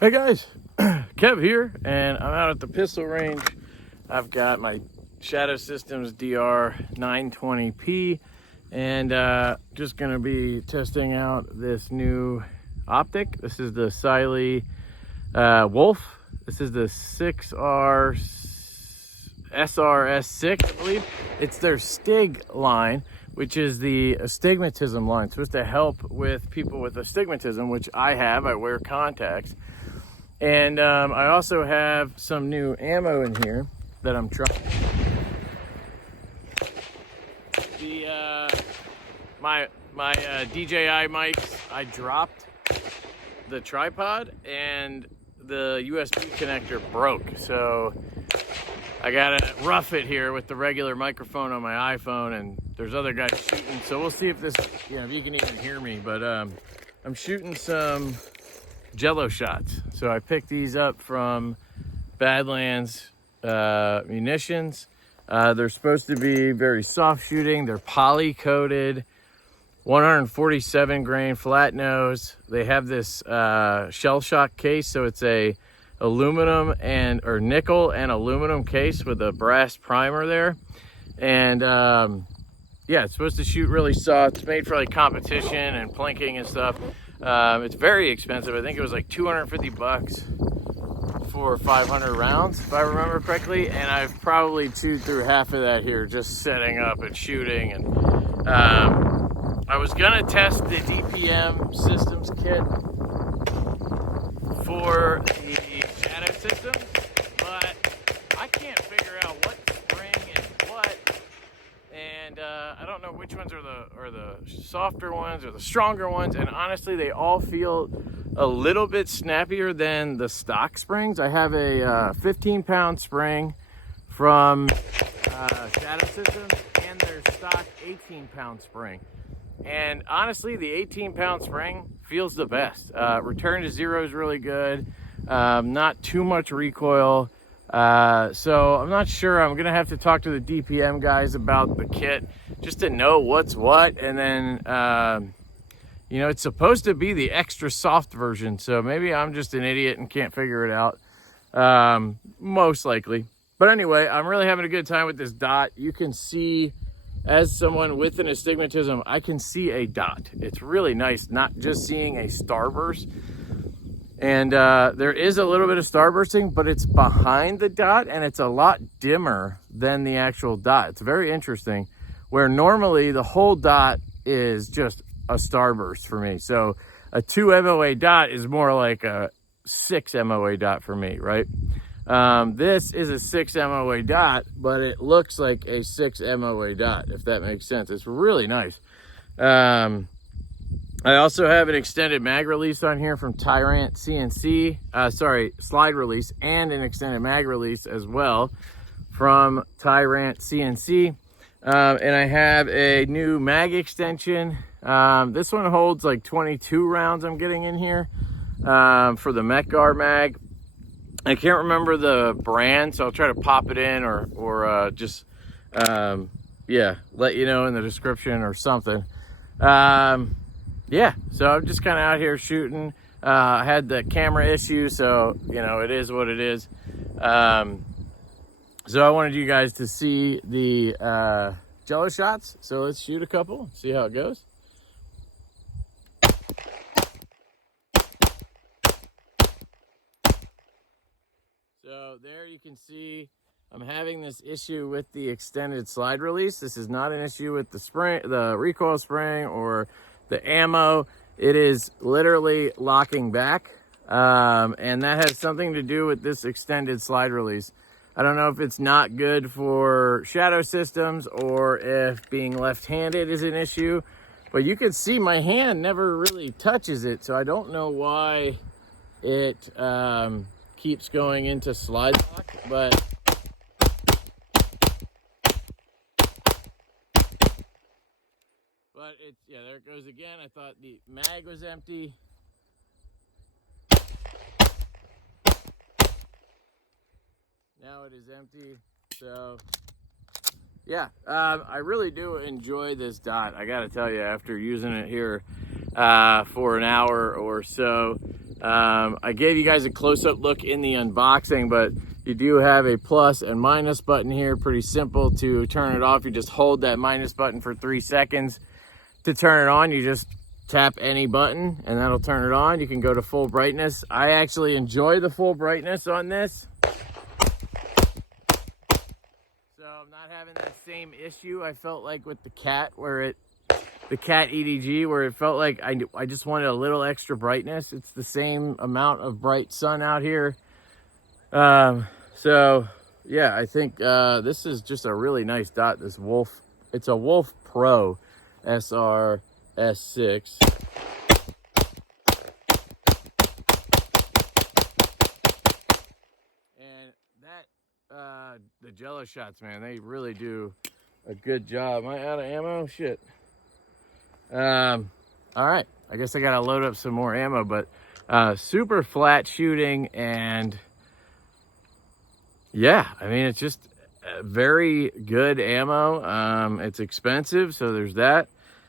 Hey guys, Kev here, and I'm out at the pistol range. I've got my Shadow Systems DR920P, and just gonna be testing out this new optic. This is the Cyelee Wolf. This is the SRS6, I believe. It's their Stig line, which is the Astigmatism line. It's supposed to help with people with astigmatism, which I have. I wear contacts. And I also have some new ammo in here that I'm trying. My DJI mics, I dropped the tripod and the USB connector broke. So I gotta rough it here with the regular microphone on my iPhone, and there's other guys shooting. So we'll see if this, if you can even hear me, but I'm shooting some Jello shots. So I picked these up from Badlands Munitions. They're supposed to be very soft shooting. They're poly coated, 147 grain flat nose. They have this shell shock case, so it's a aluminum or nickel and aluminum case with a brass primer there. And yeah, it's supposed to shoot really soft. It's made for like competition and plinking and stuff. It's very expensive. I think it was like 250 bucks for 500 rounds, if I remember correctly. And I've probably chewed through half of that here just setting up and shooting. And I was gonna test the DPM systems kit for the Shadow Systems, but I can't figure out what spring is what. And I don't know which ones are the softer ones or the stronger ones, and honestly they all feel a little bit snappier than the stock springs. I have a 15-pound spring from Shadow Systems and their stock 18-pound spring, and honestly the 18-pound spring feels the best. Return to zero is really good, not too much recoil. So I'm not sure. I'm gonna have to talk to the DPM guys about the kit just to know what's what. And then it's supposed to be the extra soft version, so maybe I'm just an idiot and can't figure it out, most likely. But anyway, I'm really having a good time with this dot. You can see, as someone with an astigmatism, I can see a dot. It's really nice not just seeing a starburst. And there is a little bit of starbursting, but it's behind the dot and it's a lot dimmer than the actual dot. It's very interesting, where normally the whole dot is just a starburst for me. So a 2 MOA dot is more like a 6 MOA dot for me, right? This is a 6 MOA dot, but it looks like a 6 MOA dot, if that makes sense. It's really nice. I also have an extended mag release on here from Tyrant CNC, slide release, and an extended mag release as well from Tyrant CNC. And I have a new mag extension. This one holds like 22 rounds I'm getting in here for the Metgar mag. I can't remember the brand, so I'll try to pop it in or just, let you know in the description or something. Yeah, so I'm just kind of out here shooting. I had the camera issue, so, it is what it is. So I wanted you guys to see the Jello shots. So let's shoot a couple, see how it goes. So there you can see I'm having this issue with the extended slide release. This is not an issue with the spring, the recoil spring, or the ammo. It is literally locking back, and that has something to do with this extended slide release. I don't know if it's not good for Shadow Systems or if being left-handed is an issue, but you can see my hand never really touches it, so I don't know why it keeps going into slide lock, but there it goes again. I thought the mag was empty. Now it is empty. So yeah, I really do enjoy this dot. I gotta tell you, after using it here for an hour or so, I gave you guys a close-up look in the unboxing, but you do have a plus and minus button here. Pretty simple to turn it off. You just hold that minus button for 3 seconds. To turn it on, you just tap any button and that'll turn it on. You can go to full brightness. I actually enjoy the full brightness on this. So I'm not having that same issue I felt like with the Cat, where the Cat EDG, where it felt like I just wanted a little extra brightness. It's the same amount of bright sun out here. So yeah, I think this is just a really nice dot, this Wolf. It's a Wolf Pro SRS6. And that, the Jello shots, man, they really do a good job. Am I out of ammo? Shit. All right, I guess I gotta load up some more ammo, but super flat shooting, and yeah, I mean, it's just very good ammo. It's expensive, so there's that,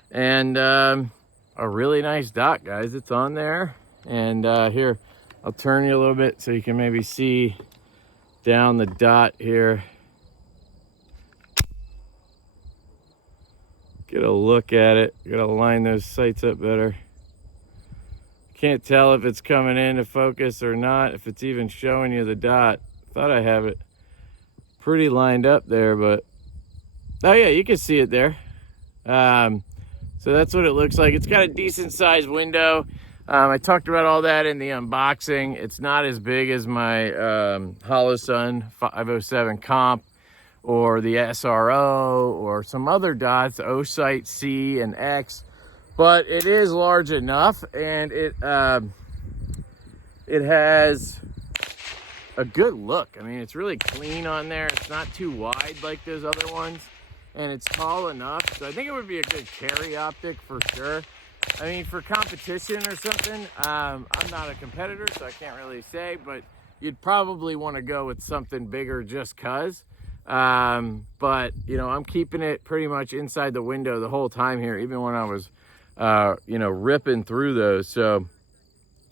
and a really nice dot, guys. It's on there, and here, I'll turn you a little bit so you can maybe see down the dot here. Get a look at it. Gotta line those sights up better. Can't tell if it's coming into focus or not, if it's even showing you the dot. Thought I have it pretty lined up there, but oh yeah, you can see it there. So that's what it looks like. It's got a decent sized window. I talked about all that in the unboxing. It's not as big as my Holosun 507 Comp or the SRO or some other dots, O-Sight C and X, but it is large enough, and it has a good look. I mean, it's really clean on there. It's not too wide like those other ones, and it's tall enough, so I think it would be a good carry optic for sure. I mean, for competition or something, I'm not a competitor, so I can't really say, but you'd probably want to go with something bigger just cause. But you know, I'm keeping it pretty much inside the window the whole time here, even when I was you know, ripping through those. So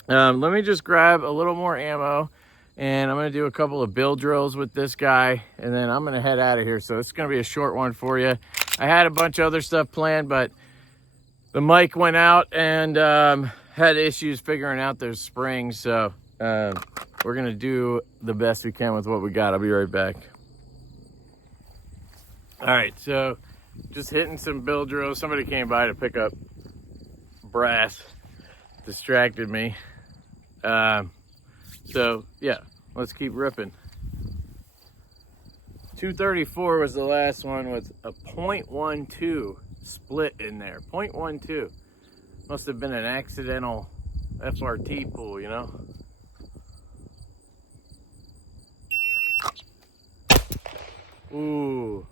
let me just grab a little more ammo, and I'm going to do a couple of build drills with this guy, and then I'm going to head out of here. So it's going to be a short one for you. I had a bunch of other stuff planned, but the mic went out and had issues figuring out those springs. So we're going to do the best we can with what we got. I'll be right back. All right, so just hitting some build drills. Somebody came by to pick up brass, distracted me. So yeah, let's keep ripping. 234 was the last one with a 0.12 split in there. 0.12. Must have been an accidental FRT pull, you know? Ooh.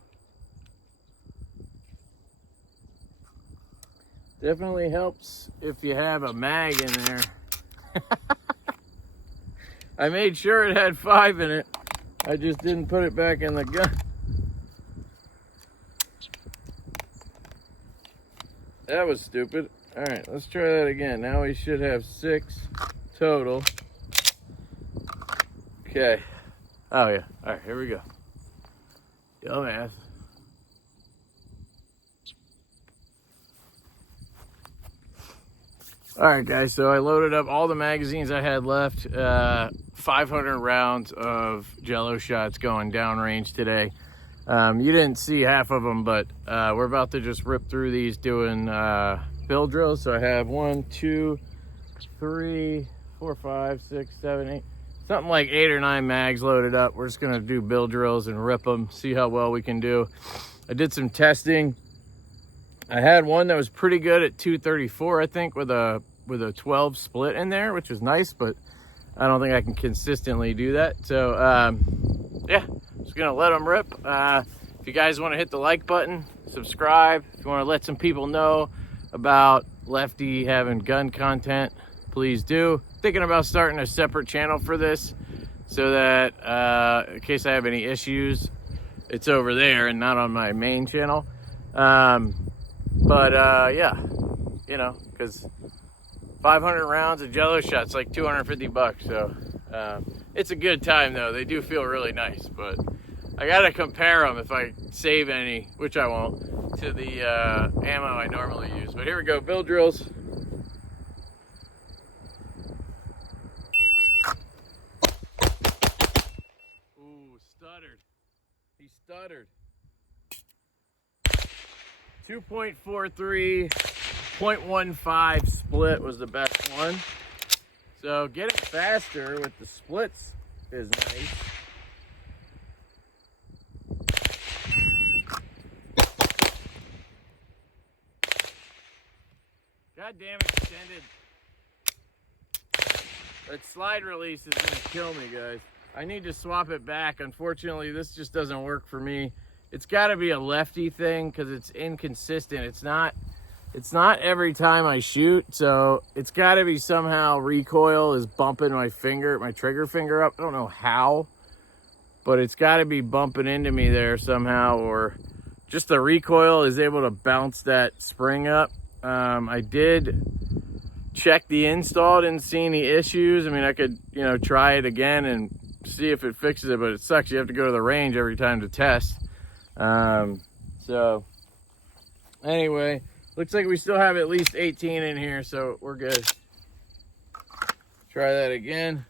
Definitely helps if you have a mag in there. I made sure it had 5 in it. I just didn't put it back in the gun. That was stupid. All right, let's try that again. Now we should have 6 total. Okay. Oh yeah. All right, here we go. Dumbass. All right, guys, so I loaded up all the magazines I had left. 500 rounds of Jello shots going downrange today. You didn't see half of them, but we're about to just rip through these doing build drills. So I have 1, 2, 3, 4, 5, 6, 7, 8, something like 8 or 9 mags loaded up. We're just gonna do build drills and rip them, see how well we can do. I did some testing. I had one that was pretty good at 234, I think, with a 12 split in there, which was nice, but I don't think I can consistently do that. So yeah, just gonna let them rip. If you guys want to hit the like button, subscribe. If you want to let some people know about Lefty having gun content, please do. Thinking about starting a separate channel for this, so that in case I have any issues, it's over there and not on my main channel. But yeah, you know, because 500 rounds of Jello shots, like 250 bucks. So it's a good time though. They do feel really nice, but I gotta compare them if I save any, which I won't, to the ammo I normally use. But here we go, build drills. Ooh, stuttered. He stuttered. 2.43, 0.15 split was the best one. So getting faster with the splits is nice. Goddamn extended. That slide release is gonna kill me, guys. I need to swap it back. Unfortunately, this just doesn't work for me. It's gotta be a lefty thing because it's inconsistent. It's not every time I shoot, so it's gotta be somehow recoil is bumping my finger, my trigger finger up. I don't know how, but it's gotta be bumping into me there somehow, or just the recoil is able to bounce that spring up. I did check the install, didn't see any issues. I mean, I could, you know, try it again and see if it fixes it, but it sucks. You have to go to the range every time to test. So anyway, looks like we still have at least 18 in here, so we're good. Try that again.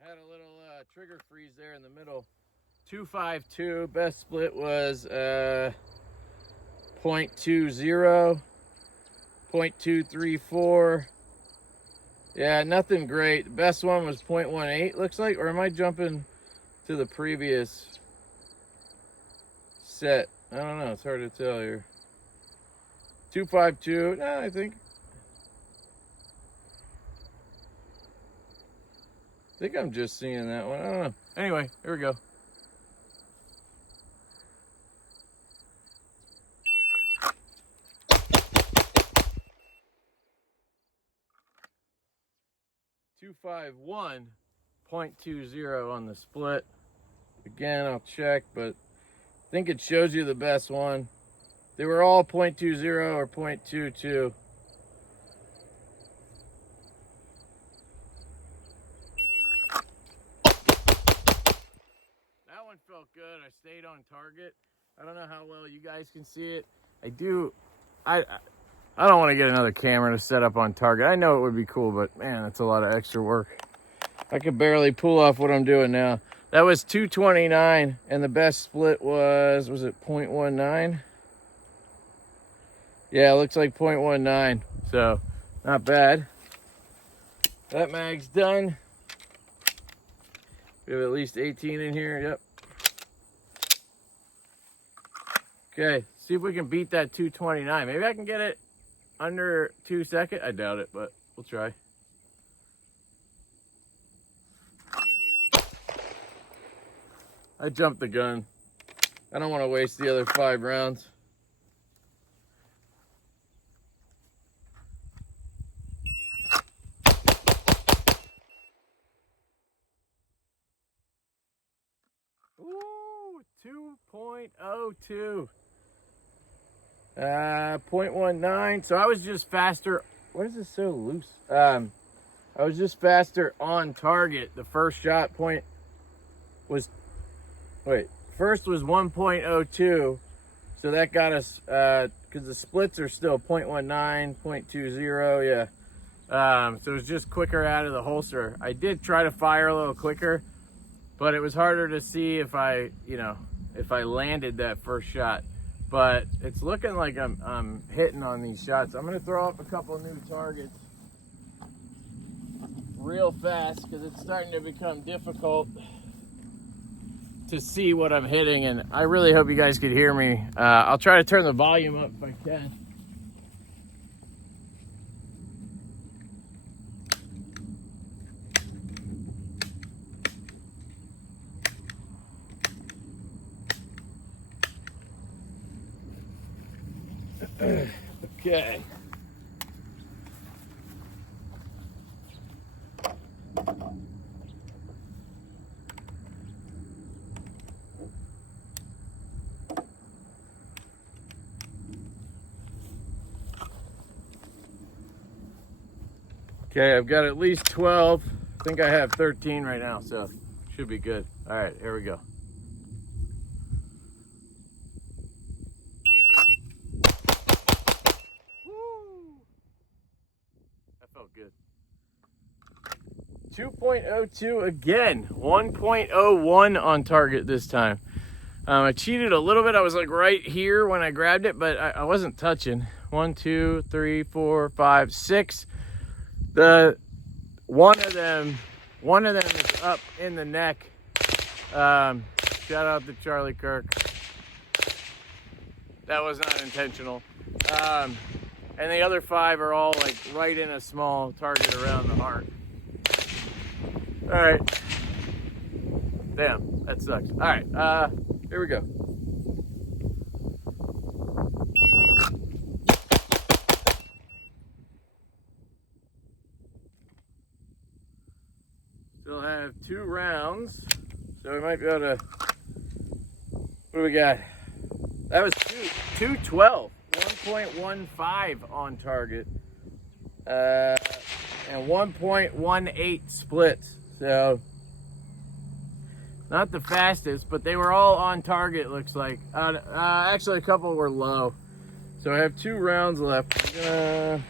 I had a little trigger freeze there in the middle. 252, best split was 0.20, 0.234. Yeah, nothing great. The best one was 0.18, looks like, or am I jumping to the previous set? I don't know, it's hard to tell here. 252, no, I think I'm just seeing that one. I don't know. Anyway, here we go. .251, 0.20 on the split. Again, I'll check, but I think it shows you the best one. They were all 0.20 or 0.22. That one felt good. I stayed on target. I don't know how well you guys can see it. I don't want to get another camera to set up on target. I know it would be cool, but man, that's a lot of extra work. I could barely pull off what I'm doing now. That was 229, and the best split was it 0.19? Yeah, it looks like 0.19, so not bad. That mag's done. We have at least 18 in here, yep. Okay, see if we can beat that 229. Maybe I can get it under 2 seconds. I doubt it, but we'll try. I jumped the gun. I don't want to waste the other 5 rounds. Ooh, 2.02. 0.19. So I was just faster. Why is this so loose? I was just faster on target. The first shot point was, first was 1.02. So that got us, because the splits are still 0.19, 0.20, yeah. So it was just quicker out of the holster. I did try to fire a little quicker, but it was harder to see if I landed that first shot. But it's looking like I'm hitting on these shots. I'm gonna throw up a couple new targets real fast because it's starting to become difficult to see what I'm hitting, and I really hope you guys could hear me. I'll try to turn the volume up if I can. Okay. Okay, I've got at least 12. I think I have 13 right now, so should be good. All right, here we go. Woo! That felt good. 2.02 again, 1.01 on target this time. I cheated a little bit. I was like right here when I grabbed it, but I wasn't touching. 1, 2, 3, 4, 5, 6. One of them is up in the neck. Shout out to Charlie Kirk. That was not intentional. And the other 5 are all like right in a small target around the heart. All right. Damn, that sucks. All right, here we go. Still have 2 rounds, so we might be able to. What do we got? That was 212, 1.15 on target, and 1.18 splits. So not the fastest, but they were all on target. Looks like. Actually, a couple were low. So I have 2 rounds left. I'm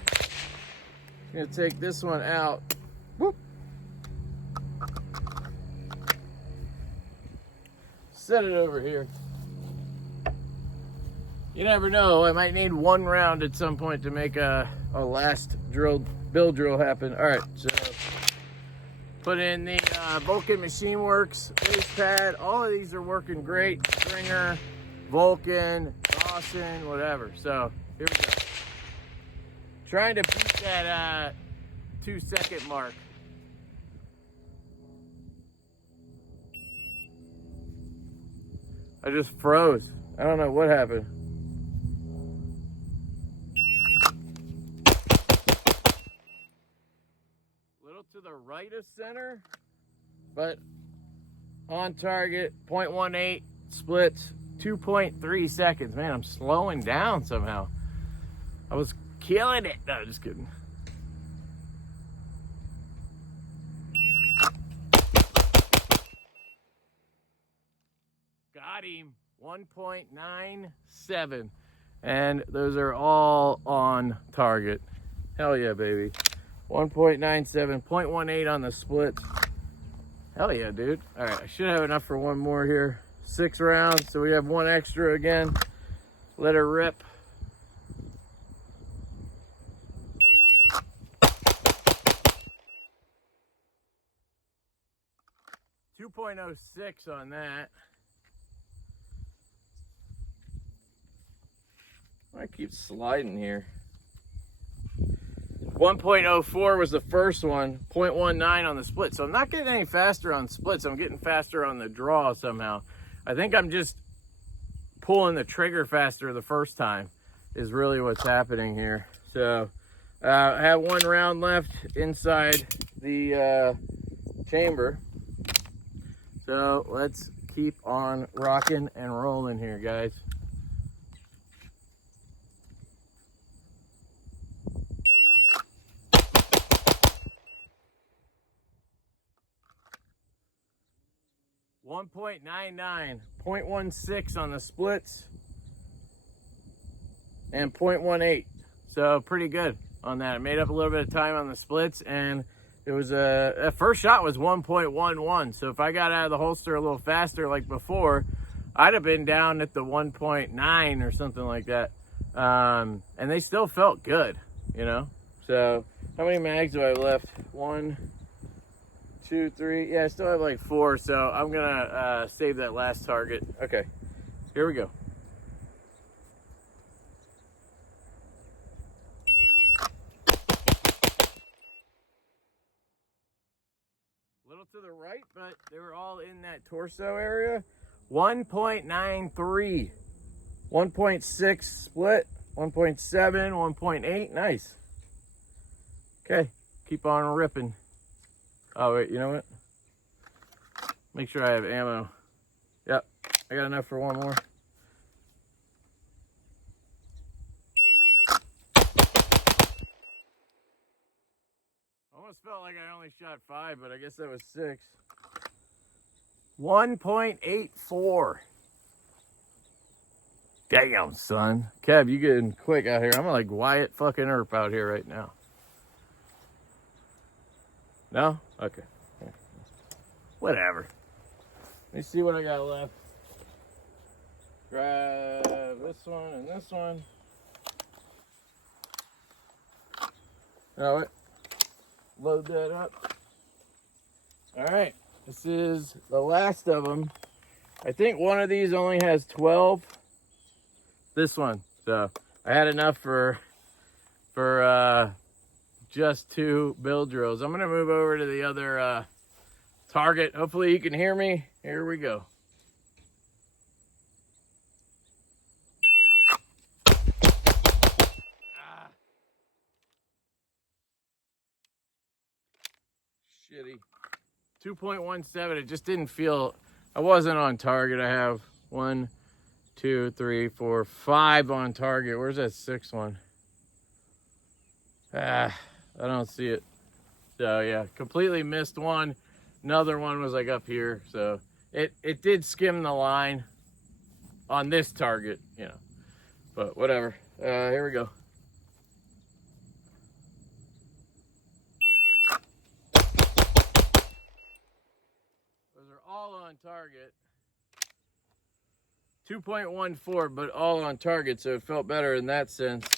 gonna take this one out. Whoop. Set it over here. You never know, I might need 1 round at some point to make a last build drill happen. All right, so put in the Vulcan Machine Works base pad. All of these are working great. Springer, Vulcan, Dawson, whatever. So here we go. Trying to beat that 2-second mark. I just froze. I don't know what happened. Little to the right of center, but on target, 0.18 splits, 2.3 seconds. Man, I'm slowing down somehow. I was killing it. No, just kidding. Got him. 1.97. And those are all on target. Hell yeah, baby. 1.97, 0.18 on the split. Hell yeah, dude. All right, I should have enough for 1 more here. 6 rounds, so we have 1 extra again. Let her rip. .06 on that. I keep sliding here. 1.04 was the first one, 0.19 on the split. So I'm not getting any faster on splits. I'm getting faster on the draw somehow. I think I'm just pulling the trigger faster the first time is really what's happening here. So I have 1 round left inside the chamber. So let's keep on rocking and rolling here, guys. .99, 0.16 on the splits, and 0.18. So pretty good on that. I made up a little bit of time on the splits, and it was that first shot was 1.11. So if I got out of the holster a little faster like before, I'd have been down at the 1.9 or something like that. And they still felt good, you know? So how many mags do I have left? 1, 2, 3. Yeah, I still have like 4. So I'm gonna save that last target. Okay, here we go. Little to the right, but they were all in that torso area. 1.93, 1.6 split, 1.7, 1.8. Nice. Okay, keep on ripping. Oh wait, you know what? Make sure I have ammo. Yep, I got enough for 1 more. I only shot 5, but I guess that was 6. 1.84. Damn, son. Kev, you getting quick out here. I'm like Wyatt fucking Earp out here right now. No? Okay. Whatever. Let me see what I got left. Grab this one and this one. All right. Load that up. All right. This is the last of them. I think one of these only has 12. This one. So I had enough for just 2 build drills. I'm going to move over to the other target. Hopefully you can hear me. Here we go. Shitty. 2.17. It just didn't feel, I wasn't on target. I have 1, 2, 3, 4, 5 on target. Where's that 6th one? I don't see it. So yeah, completely missed one. Another one was like up here. So it did skim the line on this target, you know, but whatever. Here we go. Those are all on target. 2.14, but all on target, so it felt better in that sense.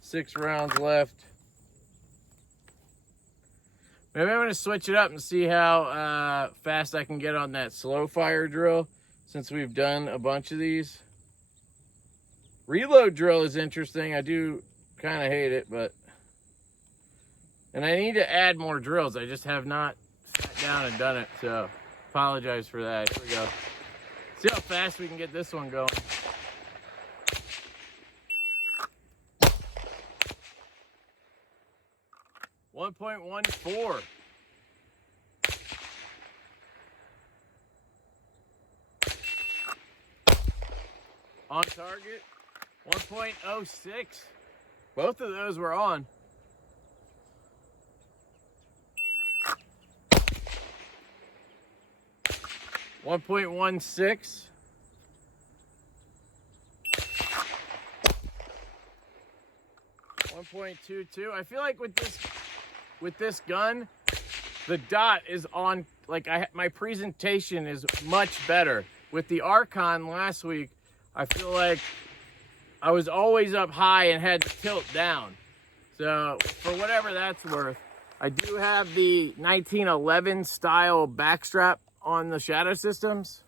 6 rounds left. Maybe I'm going to switch it up and see how fast I can get on that slow fire drill, since we've done a bunch of these. Reload drill is interesting. I do kind of hate it, but... And I need to add more drills. I just have not sat down and done it, so apologize for that. Here we go. See how fast we can get this one going. .14. On target, 1.06. Both of those were on. .16. 1.22. I feel like with this gun, the dot is on, like my presentation is much better. With the Archon last week, I feel like I was always up high and had to tilt down. So for whatever that's worth, I do have the 1911 style backstrap on the Shadow Systems.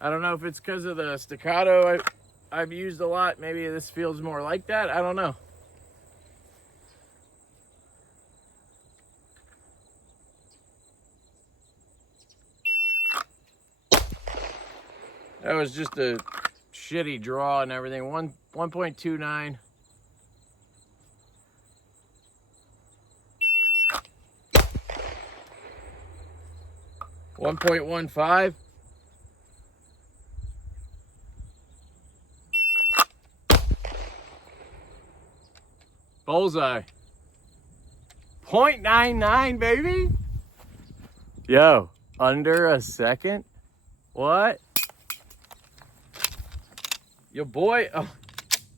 I don't know if it's because of the staccato I've used a lot. Maybe this feels more like that. I don't know. That was just a shitty draw and everything. 1.29. .15. Bullseye. 0.99, baby. Yo, under a second? What? Your boy, oh,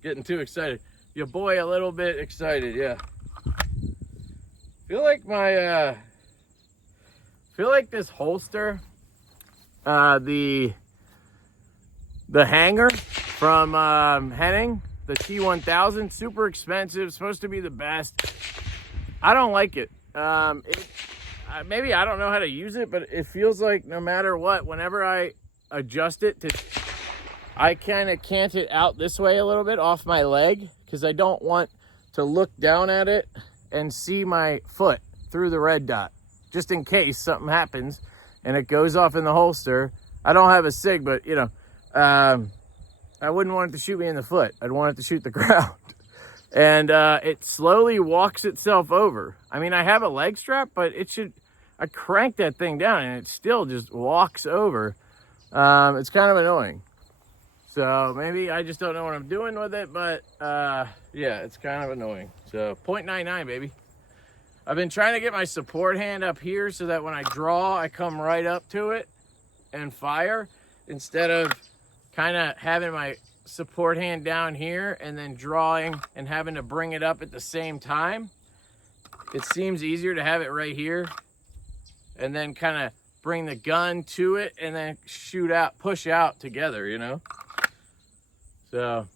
getting too excited. Your boy a little bit excited, yeah. Feel like this holster, the hanger from Henning, the T1000, super expensive, supposed to be the best. I don't like it. Maybe I don't know how to use it, but it feels like no matter what, whenever I adjust it to, I kind of cant it out this way a little bit off my leg, because I don't want to look down at it and see my foot through the red dot, just in case something happens and it goes off in the holster. I don't have a SIG, but you know, I wouldn't want it to shoot me in the foot. I'd want it to shoot the ground. And it slowly walks itself over. I mean, I have a leg strap, but I crank that thing down and it still just walks over. It's kind of annoying. So maybe I just don't know what I'm doing with it, but yeah, it's kind of annoying. So 0.99, baby. I've been trying to get my support hand up here so that when I draw, I come right up to it and fire, instead of kind of having my support hand down here and then drawing and having to bring it up at the same time. It seems easier to have it right here and then kind of bring the gun to it and then shoot out, push out together, you know? So.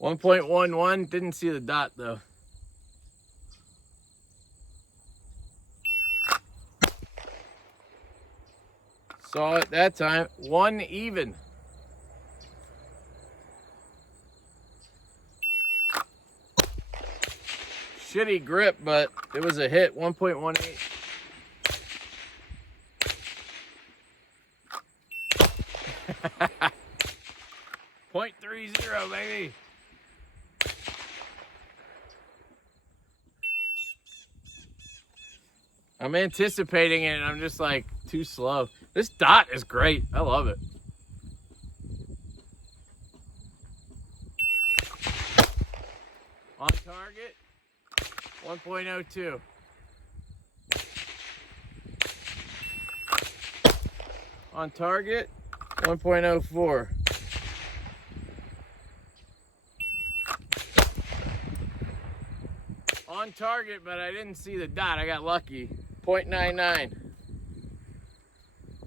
.11, didn't see the dot though. Saw it that time, 1 even. Shitty grip, but it was a hit, 1.18. .30, baby. I'm anticipating it and I'm just like too slow. This dot is great. I love it. On target, 1.02. On target, 1.04. On target, but I didn't see the dot. I got lucky. 0.99.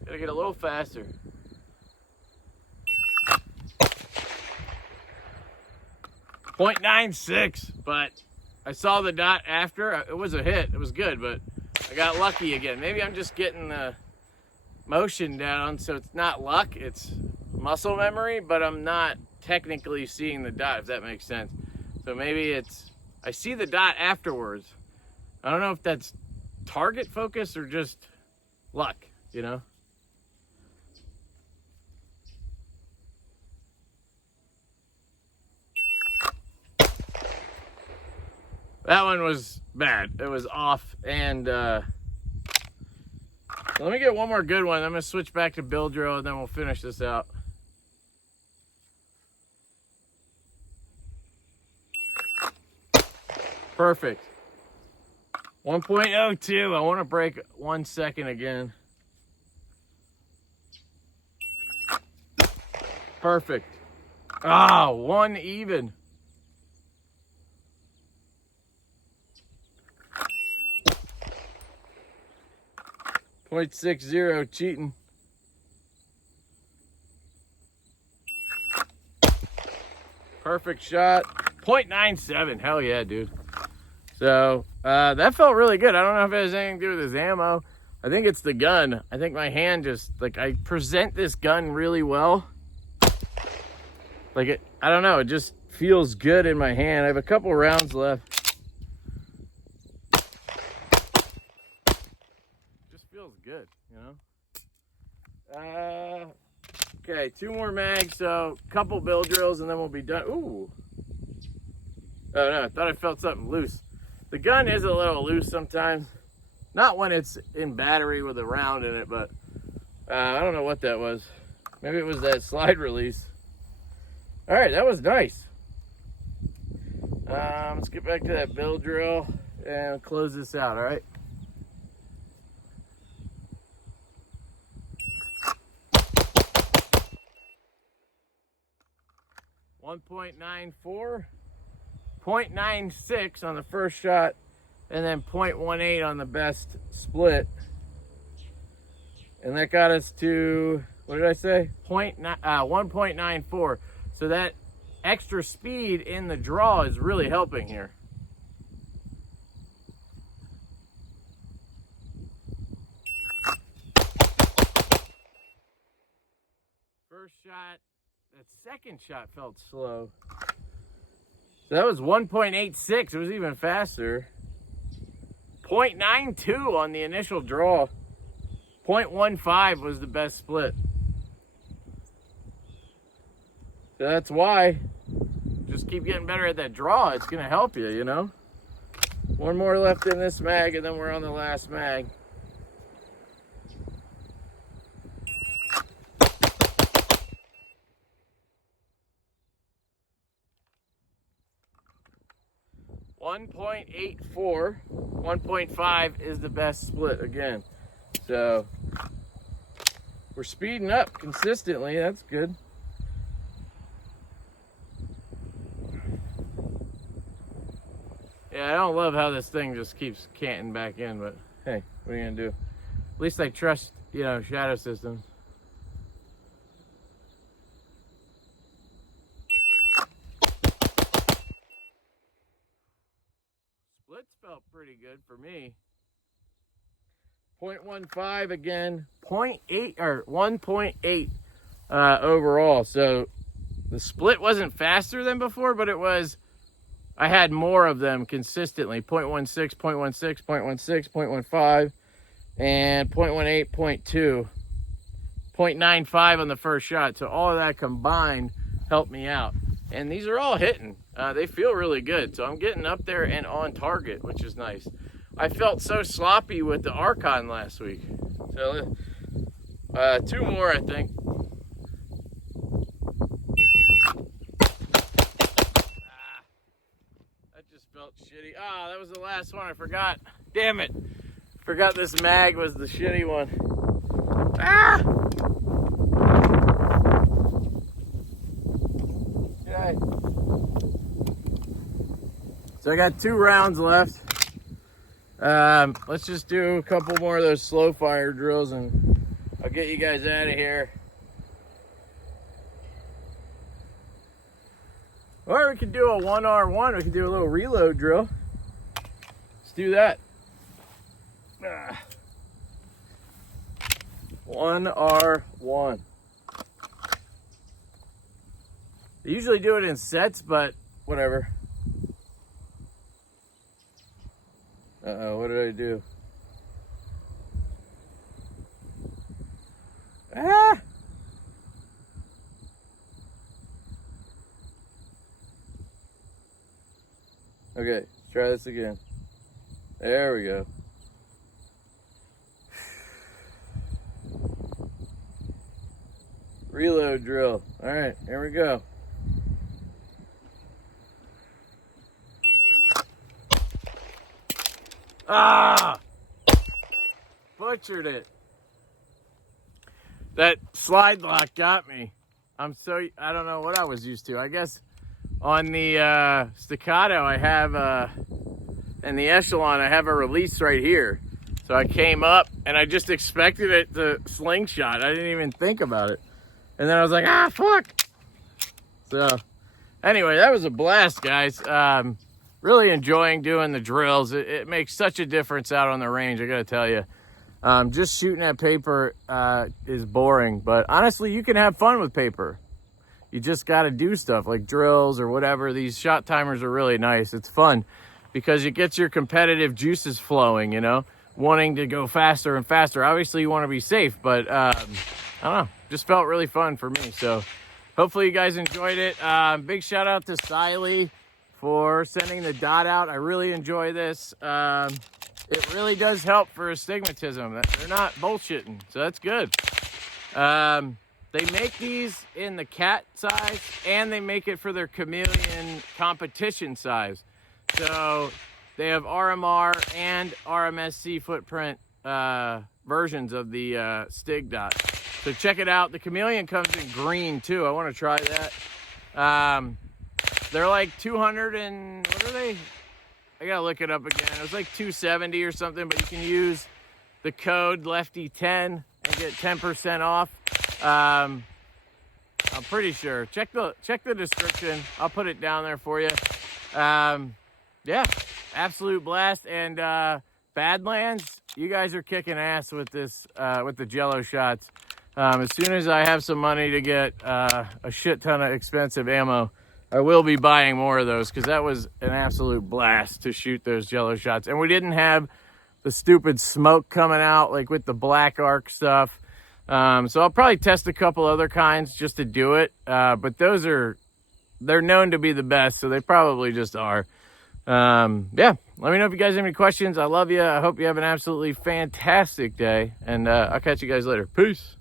Gotta get a little faster. .96, but I saw the dot after. It was a hit. It was good, but I got lucky again. Maybe I'm just getting the motion down, so it's not luck, it's muscle memory, but I'm not technically seeing the dot, if that makes sense. So maybe it's, I see the dot afterwards. I don't know if that's target focus or just luck, you know? That one was bad. It was off, and let me get one more good one. I'm gonna switch back to bill drill and then we'll finish this out. Perfect. 1.02. I want to break 1 second again. Perfect. Ah, 1 even. .60 cheating. Perfect shot. .97. Hell yeah, dude. So that felt really good. I don't know if it has anything to do with his ammo. I think it's the gun. I think my hand just, like, I present this gun really well. Like, it, I don't know, it just feels good in my hand. I have a couple rounds left. Just feels good, you know? Okay, 2 more mags, so a couple bill drills and then we'll be done. Ooh. Oh no, I thought I felt something loose. The gun is a little loose sometimes. Not when it's in battery with a round in it, but I don't know what that was. Maybe it was that slide release. All right, that was nice. Let's get back to that bill drill and close this out, all right? .94, 0.96 on the first shot, and then 0.18 on the best split. And that got us to, what did I say? 1.94. So that extra speed in the draw is really helping here. First shot, that second shot felt slow. So that was 1.86, it was even faster. 0.92 on the initial draw. 0.15 was the best split. So that's why, just keep getting better at that draw. It's gonna help you, you know? 1 more left in this mag and then we're on the last mag. 1.84. 1.5 is the best split again. So we're speeding up consistently. That's good. Yeah, I don't love how this thing just keeps canting back in, but hey, what are you gonna do? At least I trust, you know, Shadow Systems. Splits felt pretty good for me. 0.15 again, 0.8 or 1.8 overall. So the split wasn't faster than before, but it was, I had more of them consistently. 0.16, 0.16, 0.16, 0.15, and 0.18, 0.2, 0.95 on the first shot. So all of that combined helped me out. And these are all hitting. They feel really good. So I'm getting up there and on target, which is nice. I felt so sloppy with the Archon last week. So 2 more, I think. That just felt shitty. Ah, that was the last one. I forgot. Damn it. Forgot this mag was the shitty one. Ah! Okay. So I got 2 rounds left. Let's just do a couple more of those slow fire drills and I'll get you guys out of here. Or we can do a 1R1. We can do a little reload drill. Let's do that. 1R1. They usually do it in sets, but whatever. Uh-oh, what did I do? Ah! Okay, let's try this again. There we go. Reload drill. All right, here we go. Ah! Butchered it. That slide lock got me. I don't know what I was used to. I guess on the staccato I have and the echelon I have a release right here. So I came up and I just expected it to slingshot. I didn't even think about it. And then I was like, ah, fuck. So anyway, that was a blast, guys. Really enjoying doing the drills. It makes such a difference out on the range, I gotta tell you. Just shooting at paper is boring, but honestly, you can have fun with paper. You just gotta do stuff like drills or whatever. These shot timers are really nice. It's fun because it gets your competitive juices flowing, you know, wanting to go faster and faster. Obviously, you wanna be safe, but I don't know, just felt really fun for me. So hopefully you guys enjoyed it. Big shout out to Cyelee for sending the dot out. I really enjoy this. It really does help for astigmatism. They're not bullshitting, so that's good. They make these in the cat size, and they make it for their chameleon competition size. So they have RMR and RMSC footprint versions of the Stig dot. So check it out. The chameleon comes in green too. I want to try that. They're like 200 and what are they? I gotta look it up again. It was like 270 or something, but you can use the code LeftyEDC and get 10% off. I'm pretty sure. Check the description. I'll put it down there for you. Yeah, absolute blast. And Badlands, you guys are kicking ass with this with the Jello shots. As soon as I have some money to get a shit ton of expensive ammo, I will be buying more of those because that was an absolute blast to shoot those Jello shots. And we didn't have the stupid smoke coming out like with the black arc stuff. So I'll probably test a couple other kinds just to do it. But they're known to be the best, so they probably just are. Yeah, let me know if you guys have any questions. I love you. I hope you have an absolutely fantastic day. And I'll catch you guys later. Peace.